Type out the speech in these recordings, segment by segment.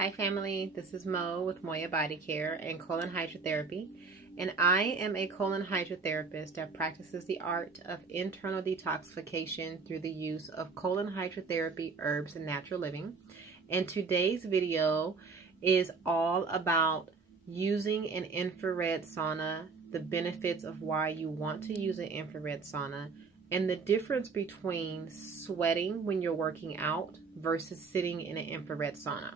Hi family, this is Mo with Moya Body Care and Colon Hydrotherapy, and I am a colon hydrotherapist that practices the art of internal detoxification through the use of colon hydrotherapy, herbs, and natural living. And today's video is all about using an infrared sauna, the benefits of why you want to use an infrared sauna, and the difference between sweating when you're working out versus sitting in an infrared sauna.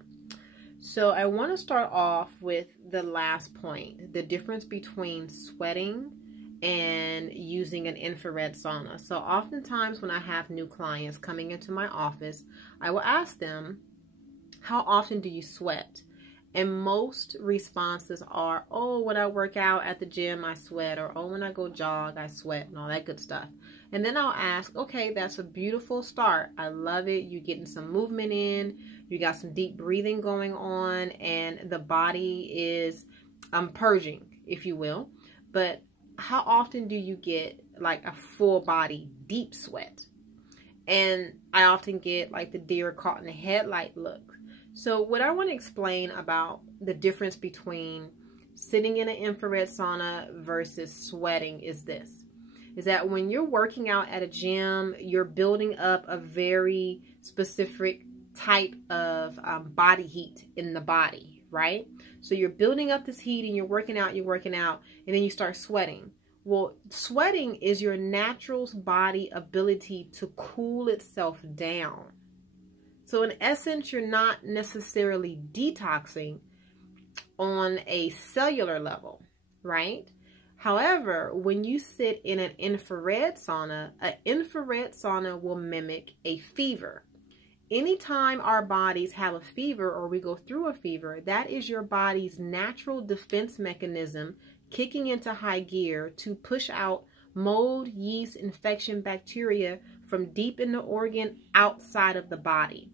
So I want to start off with the last point, the difference between sweating and using an infrared sauna. So oftentimes when I have new clients coming into my office, I will ask them, how often do you sweat? And most responses are, oh, when I work out at the gym, I sweat, or oh, when I go jog, I sweat, and all that good stuff. And then I'll ask, okay, that's a beautiful start. I love it. You're getting some movement in, you got some deep breathing going on, and the body is purging, if you will. But how often do you get like a full body deep sweat? And I often get like the deer caught in the headlight look. So what I want to explain about the difference between sitting in an infrared sauna versus sweating is this, is that when you're working out at a gym, you're building up a very specific type of body heat in the body, right? So you're building up this heat and you're working out, and then you start sweating. Well, sweating is your natural body ability to cool itself down. So in essence, you're not necessarily detoxing on a cellular level, right? However, when you sit in an infrared sauna will mimic a fever. Anytime our bodies have a fever or we go through a fever, that is your body's natural defense mechanism kicking into high gear to push out mold, yeast, infection, bacteria from deep in the organ outside of the body.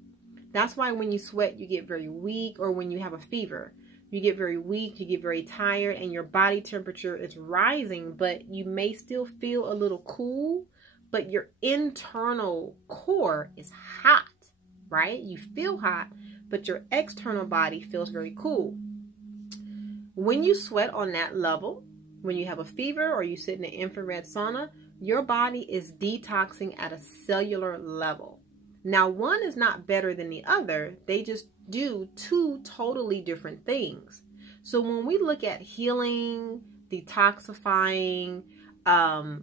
That's why when you sweat, you get very weak, or when you have a fever, you get very weak, you get very tired, and your body temperature is rising, but you may still feel a little cool, but your internal core is hot, right? You feel hot, but your external body feels very cool. When you sweat on that level, when you have a fever or you sit in an infrared sauna, your body is detoxing at a cellular level. Now, one is not better than the other. They just do two totally different things. So when we look at healing, detoxifying,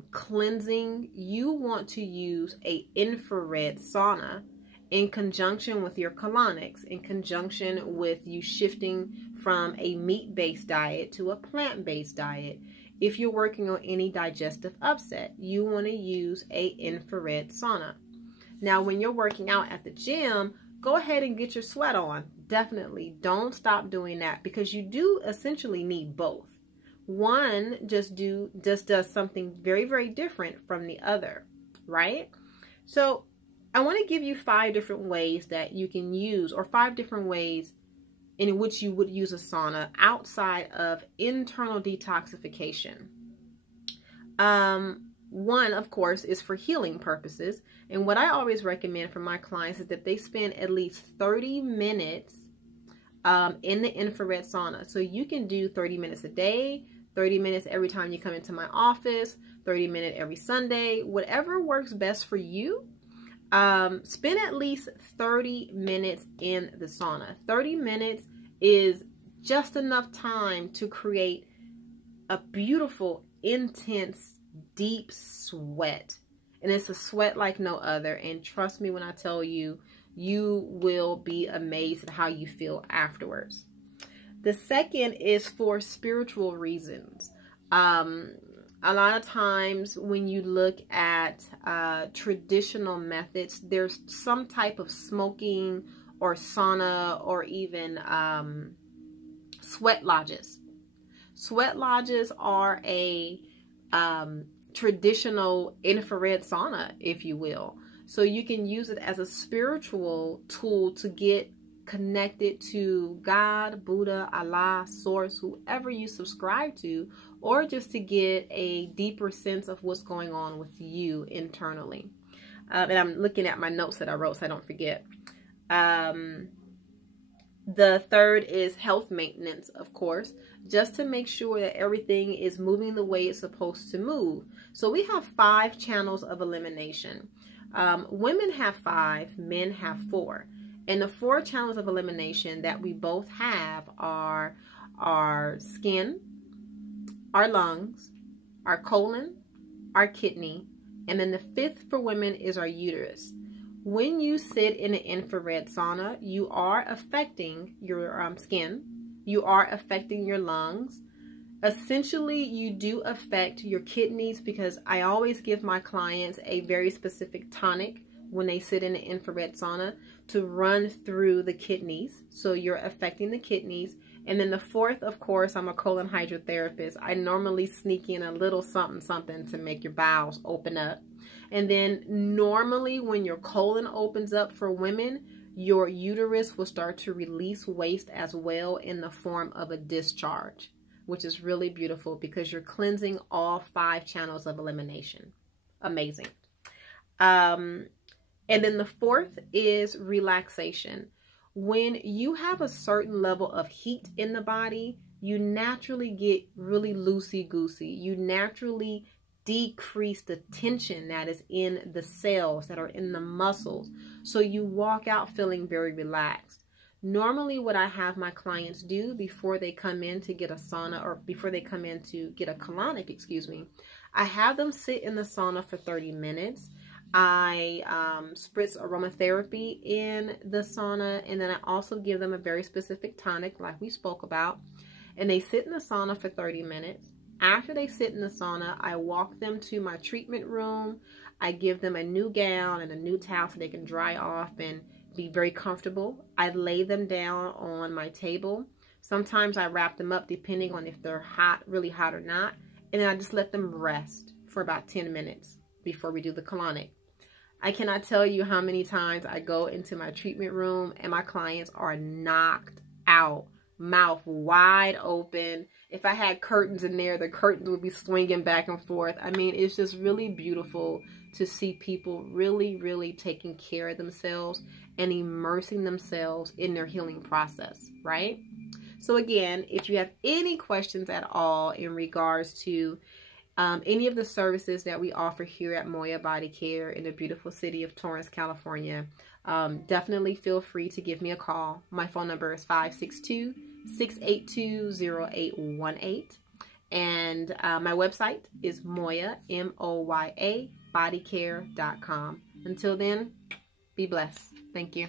cleansing, you want to use an infrared sauna in conjunction with your colonics, in conjunction with you shifting from a meat-based diet to a plant-based diet. If you're working on any digestive upset, you want to use an infrared sauna. Now, when you're working out at the gym, go ahead and get your sweat on. Definitely don't stop doing that, because you do essentially need both. One just does something very, very different from the other, right? So I want to give you 5 different ways that you can use, or 5 different ways in which you would use a sauna outside of internal detoxification. One, of course, is for healing purposes. And what I always recommend for my clients is that they spend at least 30 minutes in the infrared sauna. So you can do 30 minutes a day, 30 minutes every time you come into my office, 30 minutes every Sunday, whatever works best for you. Spend at least 30 minutes in the sauna. 30 minutes is just enough time to create a beautiful, intense, deep sweat. And it's a sweat like no other. And trust me when I tell you, you will be amazed at how you feel afterwards. The second is for spiritual reasons. A lot of times when you look at traditional methods, there's some type of smoking or sauna or even sweat lodges. Sweat lodges are a traditional infrared sauna, if you will. So you can use it as a spiritual tool to get connected to God, Buddha, Allah, Source, whoever you subscribe to, or just to get a deeper sense of what's going on with you internally. And I'm looking at my notes that I wrote so I don't forget. The third is health maintenance, of course, just to make sure that everything is moving the way it's supposed to move. So we have 5 channels of elimination. Women have 5, men have 4. And the 4 channels of elimination that we both have are our skin, our lungs, our colon, our kidney, and then the 5th for women is our uterus. When you sit in an infrared sauna, you are affecting your skin, you are affecting your lungs. Essentially, you do affect your kidneys, because I always give my clients a very specific tonic when they sit in an infrared sauna to run through the kidneys. So you're affecting the kidneys. And then the 4th, of course, I'm a colon hydrotherapist. I normally sneak in a little something to make your bowels open up. And then normally when your colon opens up for women, your uterus will start to release waste as well in the form of a discharge, which is really beautiful because you're cleansing all 5 channels of elimination. Amazing. And then the 4th is relaxation. When you have a certain level of heat in the body, you naturally get really loosey-goosey. You naturally decrease the tension that is in the cells, that are in the muscles. So you walk out feeling very relaxed. Normally what I have my clients do before they come in to get a sauna, or before they come in to get a colonic, I have them sit in the sauna for 30 minutes. I spritz aromatherapy in the sauna, and then I also give them a very specific tonic like we spoke about, and they sit in the sauna for 30 minutes. After they sit in the sauna, I walk them to my treatment room. I give them a new gown and a new towel so they can dry off and be very comfortable. I lay them down on my table. Sometimes I wrap them up depending on if they're hot, really hot or not, and then I just let them rest for about 10 minutes before we do the colonic. I cannot tell you how many times I go into my treatment room and my clients are knocked out, mouth wide open. If I had curtains in there, the curtains would be swinging back and forth. I mean, it's just really beautiful to see people really taking care of themselves and immersing themselves in their healing process, right? So again, if you have any questions at all in regards to any of the services that we offer here at Moya Body Care in the beautiful city of Torrance, California, definitely feel free to give me a call. My phone number is 562-682-0818. And my website is Moya, M-O-Y-A, bodycare.com. Until then, be blessed. Thank you.